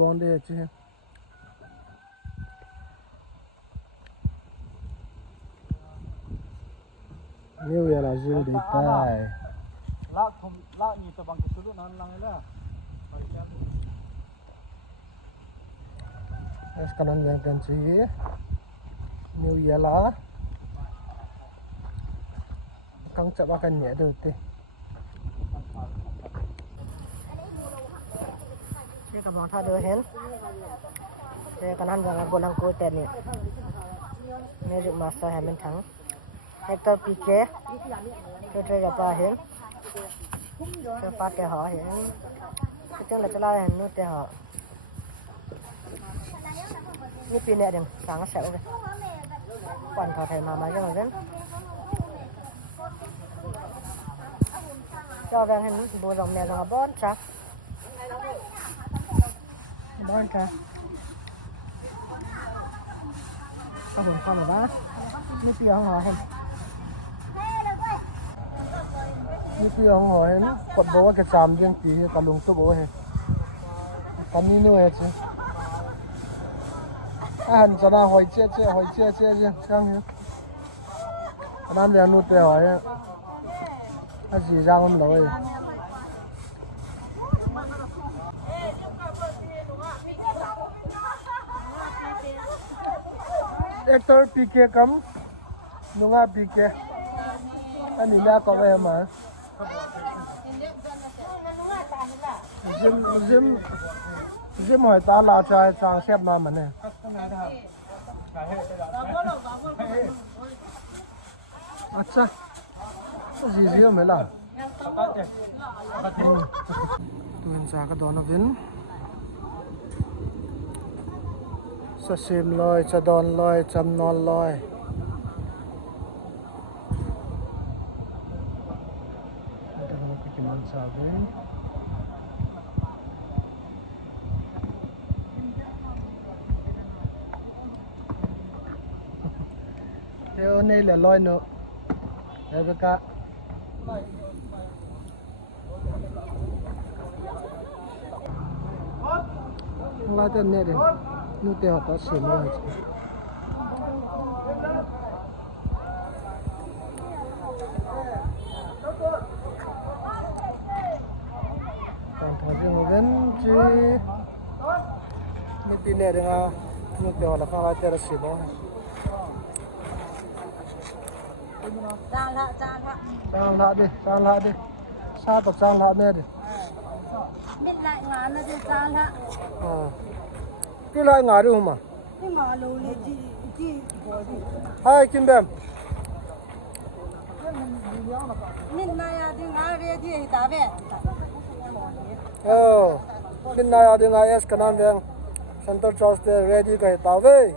bón đi chứ nhiều giờ là riêng để tay lạ nhị tập bằng cái số lượng năng là sekarang yang tensi new year lah kang coba kan nhẹ được thì cái các bạn thấy được hết cái con ăn vào buồn ăn cua tên này nghe được mà sao hay mình thắng Hector Pique cái chơi gặp ba hết cái phát cái họ hết cái tiếng là cho la hết nút cái họนี่ปีเนี่ยเดี๋ยวสั่งก็เสร็จเลยควันเขาไทยมาเยอะเหมือนกันเจ้าแบงค์เห็นบัวดองเนี่ยลงมาบ้อนจ้ะบ้อนจ้ะเขาหุ่นเข้ามาบ้านนี่ปีของหอเห็นนี่ปีของหอเห็นกดบอกว่ากระจามยังปีกระลุงตุ๊บโอ้เห็นตอนนี้นู่นเองanh cho nó hồi chia sang nhé anh ăn nút bèo ấy anh chỉ ra con lối Hector Pique cấm nunga Pique anh nhìn ra có vẻ mà Jim hỏi ta là trai sang xếp mà này अच्छा gì gì mới là tôi hình ra cái đó nó vin sa sim loi cha don loi cham non loi đây là cái kim sa với theo này là loi nữa đây cả loi tên này đi nu tiêu có xỉn rồi còn thằng riêng một bên chứ mấy pin này đừng à nu tiêu là không loi tên là xỉn rồi Trang lại đi sao tập trang lại nè đi biết lại ngán nó thì trang hạ cái lại ngài đi không mà cái mà lâu lên chị hai kim bèm mình này thì ngài về thì ta về bên này thì ngài cái nào vậy Center Trust ready cái tao về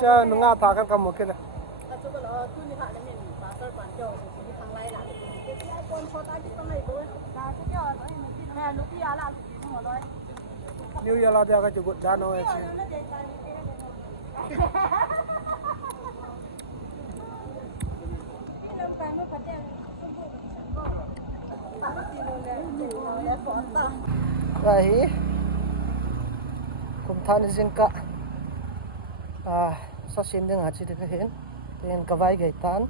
cha nó ngã thả cái một cái này New Year là cái chụp cha nó ấy Rồi cùng thân riêng cả so xin đừng hạt chỉ được hiện tiền cả vài cái tán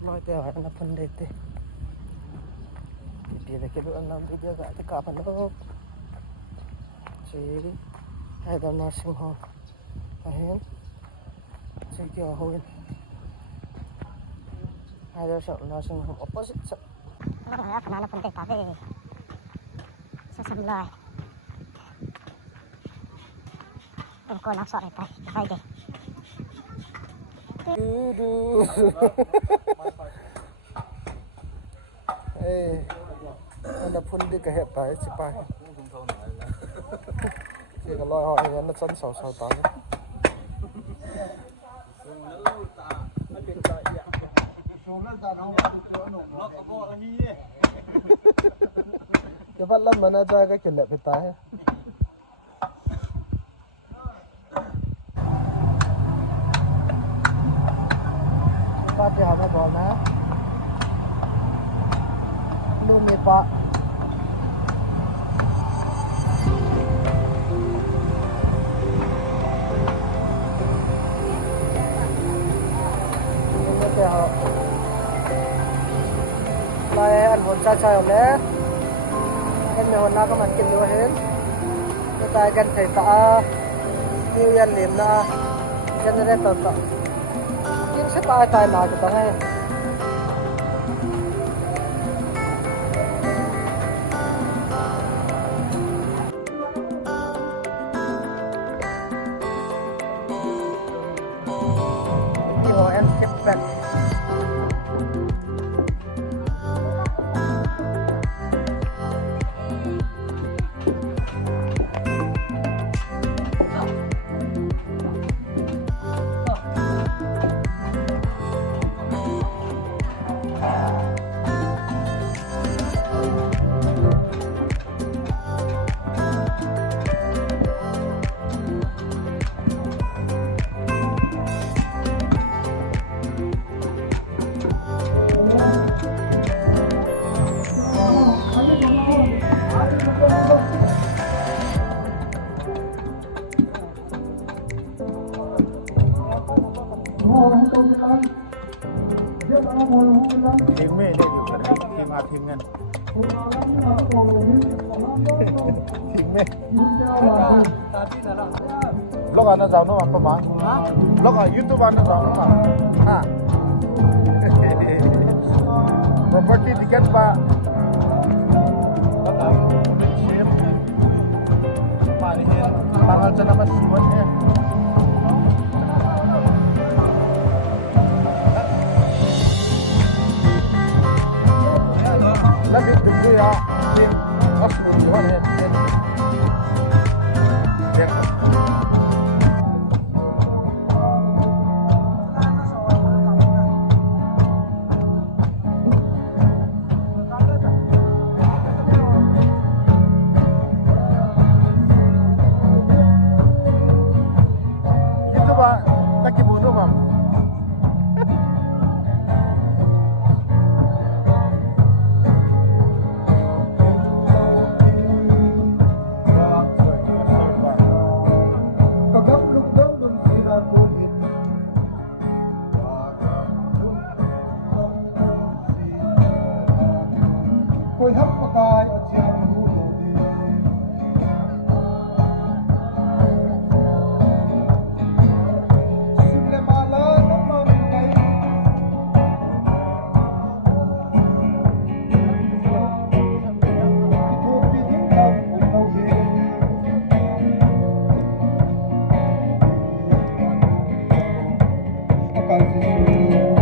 nói theo là nó phân đề thì cái bữa làm video gãi tất cả phần đó chỉ hai đứa nó sinh hoạt hiện chỉ kiểu hồi hai đứa sợ nó sinh hoạt opposite sợ nó là phần nào nó phân đề cả về sao xâm lại con nó sợ này tay đây ê anh đã phun đi cái hẹp tay chỉ bài chỉ cái loài hỏi nó chân sầu tám cái bắt lắm mà nó ra cái kiểu lệ về tay ป้าจะหามาบอกนะลูกมีปะไม่ได้หาลายอันบนใจเอาแล้วเห็นในหัวหน้าก็มันกินอยู่เห็นไม่ตายกันใส่ตานิวยันเหลี่ยมนะฉันจะได้ต่อกินสบายตายหนาจะต้องให้ที่หัวแอนเก็บแบตทีมไม่ได้อยู่กันทีมอาทีมเงินทีมไม่ล็อกอันนั้นเราโน้มประมาณล็อกอันยูทูบอันนั้นเราโน้มฮะ property tiket pak chip pak ini tanggal sana masih buatnya nanti tunggu ya tim asli bukan ya gitu pak kaki bunuh mam Koi hấp pakai aciam mulu di Sule mala naman kay Ito pinintang utaw din Akal sisu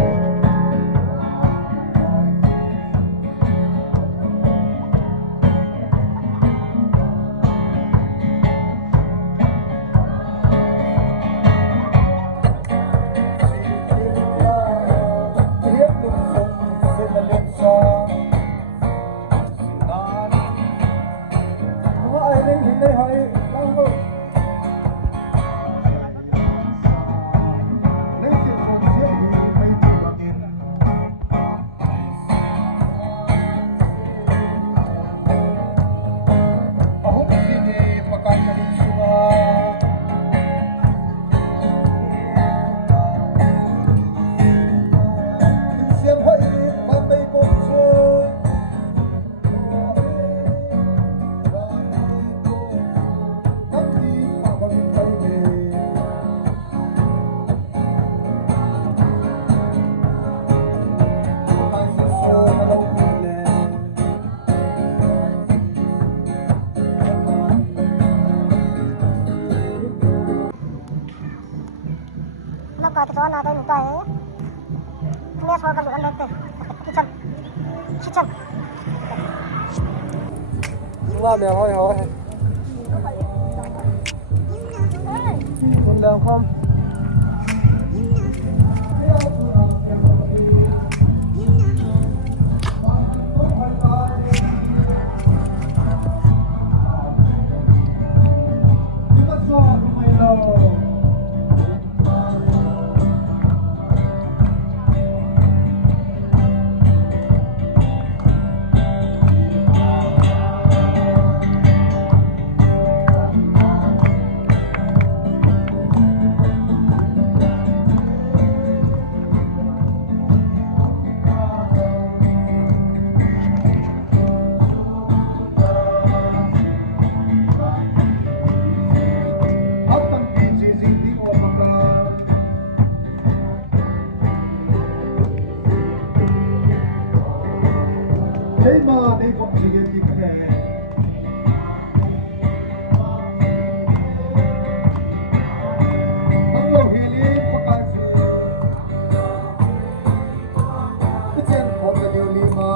Kecoa ada minta ya. Ini soal kerjaan nanti. Kitchen. Chúng ta đều hỏi Con đường không? Hey ma, they got to get it there. Hello, Hilly, pakai Kecil kau tadi lima,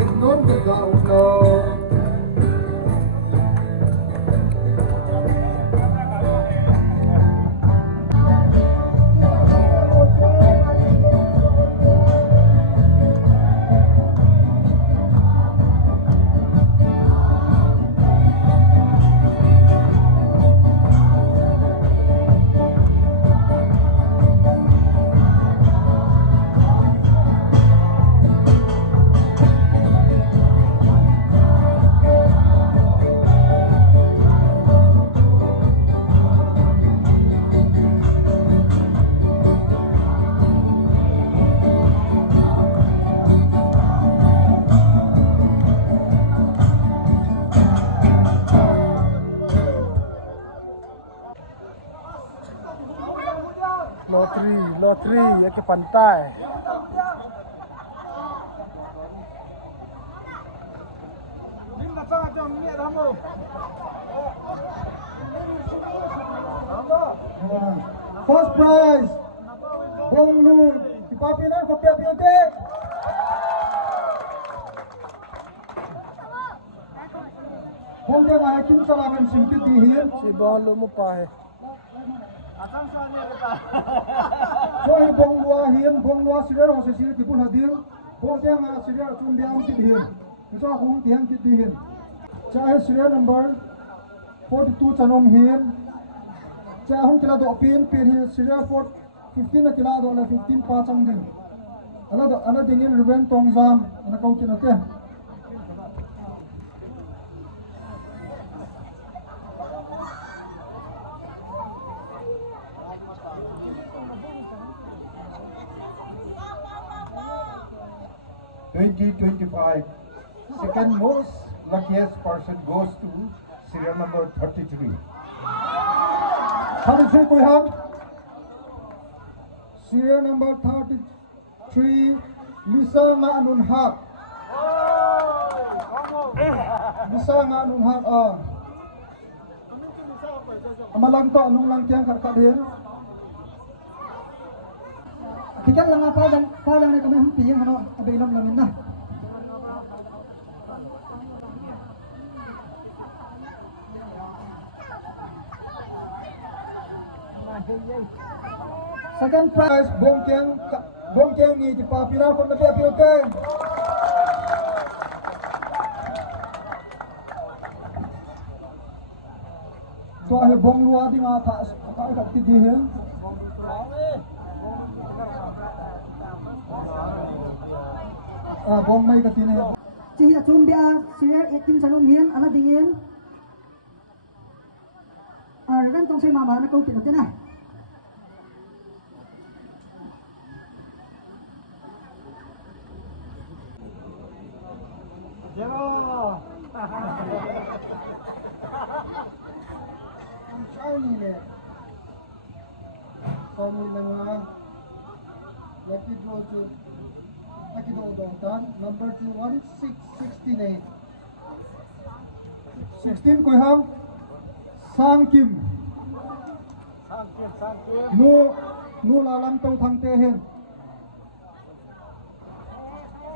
benon bergaul lo. Lotri ya ke pantai. First prize, Bong Lu, Kipapinan Kopi Api Oke. Bong dia mahakin salaman singkit dihin. Si Bong Lu mo pa eh. Soalnya bong lua sirir hose sirir kipun hadir, bong dia nggak sirir cuma dia angkit dihin. Misal aku dia angkit dihin. Cahaya sirir number 42 canom hin. Cahaya kila do pin hin sirir 15 na kila do ala 15 pacang din. Ala dingin Ruben Tongzam, anak kau kinate. Second most luckiest person goes to serial number 33. How is it, Kuiham? Serial number 33, Lisa Nganun Hak. Lisa Nganun Hak. Amalang to, anong lang tiyang karkadhin? Tiga lang apa dan na kami henti yang ano abilam namin na. Second prize bongkiang ni di papiran kon nabi api oke. To ay bong luwa di nga ta ka tidihin. Bong may katine. Cihi chumbia sirer 18 sanong hin ana dingin. Kan tong say mama na kau tinatin na. Zero. Ang shiny le. Shiny lang nga. Lucky draw to Lucky Dongtan, number 21668. 16 Kuiham, Sang Kim. Nu lalang tau thang tehen.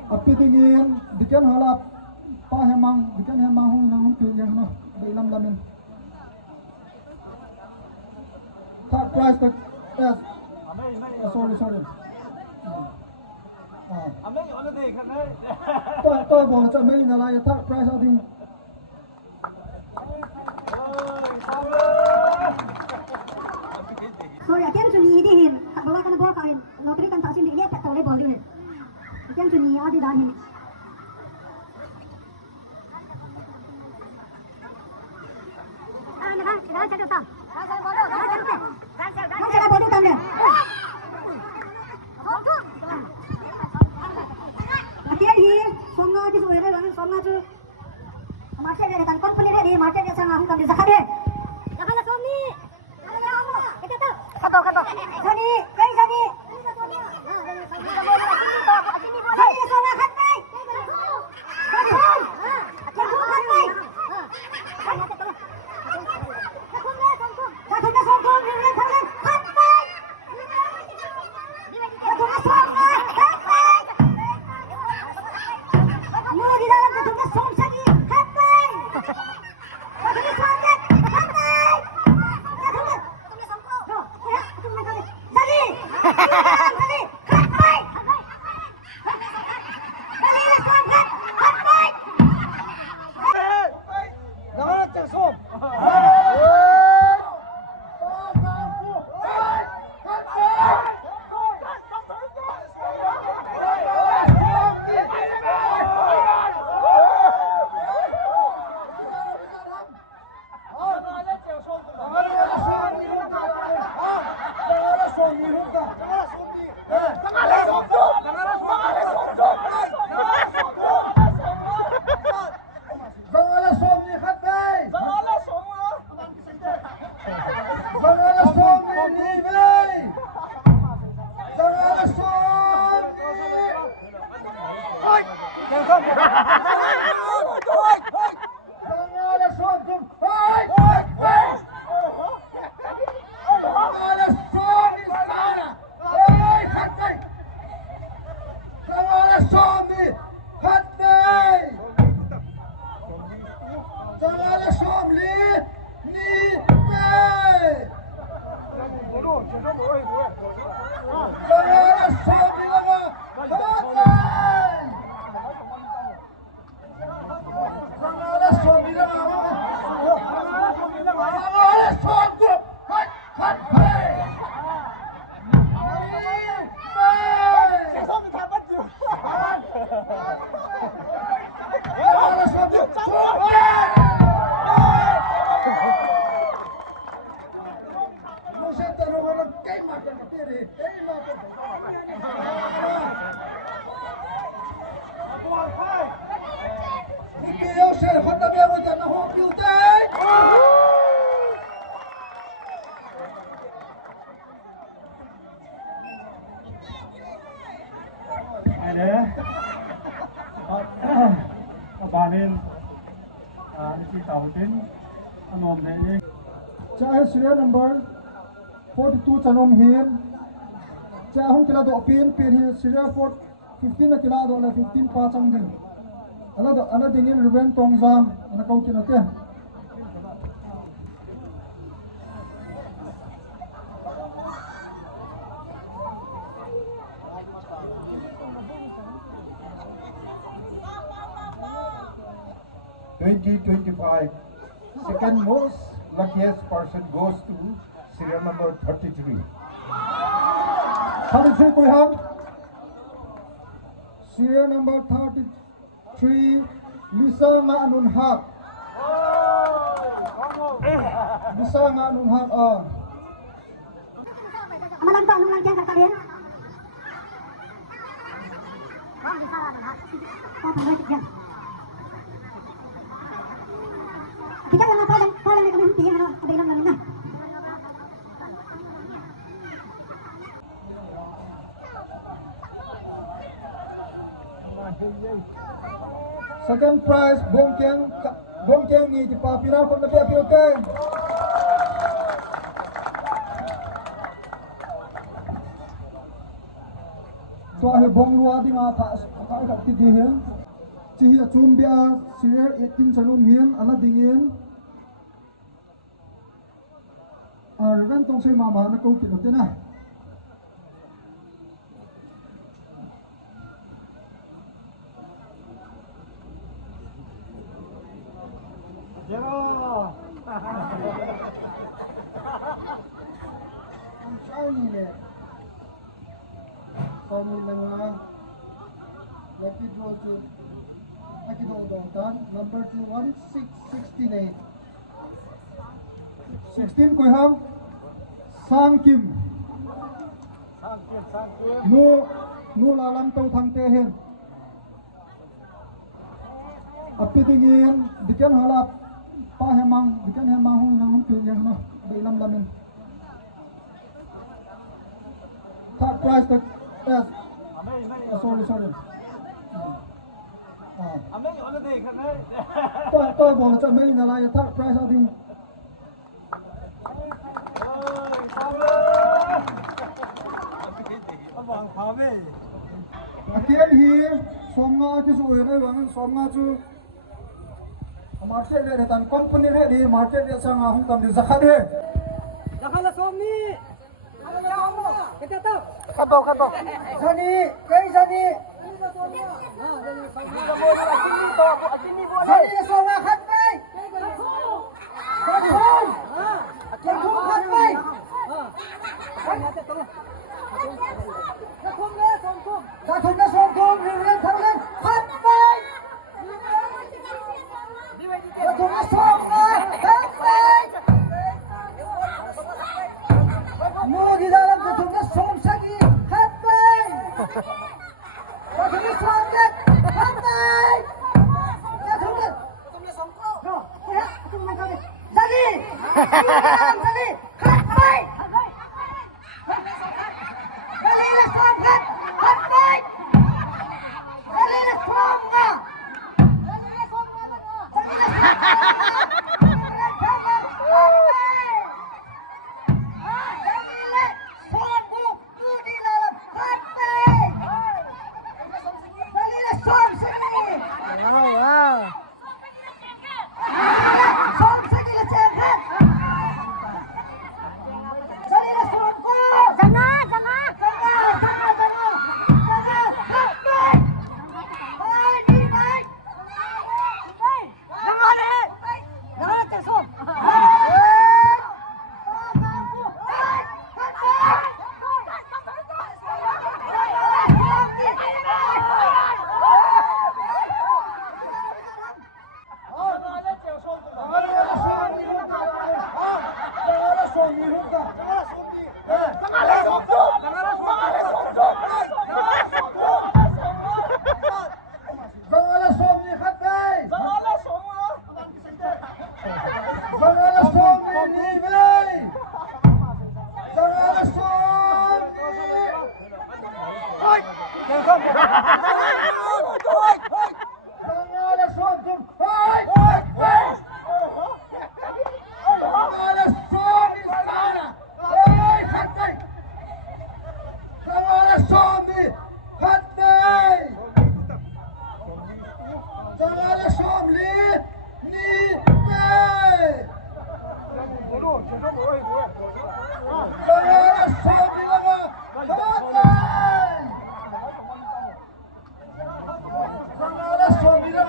Api dingin, dikan halap, dikan hemang hong nang pilih no, bilam lamin. Third prize tak, yes. Sorry. Tôi bỏ cho mình là lại third prize đi. Sorry, akan suni dihin. Tak bawa kan bawa kain. Loteri kan tak sini dia tak boleh bawa dia. Akan suni ada dah ini. Dah cakap tak. Dah bodoh tak dia. Akhirnya di songa di suara dengan songa tu. Macam dia kan company dia macam dia sangat hukum dia zakat dia. Janganlah suami. Kata. Sani. Sani. Serial number 42 Chanom Hin. Hong kila do pin serial 15 na kila do 15 pa chang din. Ala dingin Ruben Tongzam ana kau kinate. Second most luckiest person goes to serial number 33. 33 Kuiham. Serial number 33 Lisa Anun Haq. Lisa Anun Haq. Malam tak nung lanjang kata kalian. Kita yang apa dan kalau yang kami yang ada dalam mana? Second prize Bongkeng ni di Papira pun lebih apil. So I bong luar di mata kat tidihin. Cihi cumbia serial 18 Chanom Hin ala dingin. Ran tong say mama na kau kinote na. Jero. Shiny le. Shiny lang lucky draw to lucky dong number 21668. 16 Kuiham. Sang Kim. Nu lalang tau thang tehen. Api dingin dikan halap pa hemang dikan hemang hung nang pilih no bilam lamin. Third prize the sorry. Amei ona dei khan hai. To bola cha mei na la ya third prize adi. Again here, somnga ki su oi rai somnga chu market rate tan company rate di market rate sang hung tam di zakat he. Zakala somni. Kita tahu. Kato. Sani, kai sani. Sani na somnga khat pai. Khat hum. Khat hum khat pai. Khat hum na somkum rin tharan khat pai. Khat hum na somnga khat pai. Mo di dalam khat hum na somsagi khat pai. Khat hum na somgat khat pai. Khat hum na somko. No, ya, aku nak kau. Jadi, jadi khat pai. Dali la somgat khat pai. Dali la somga. wow. Let's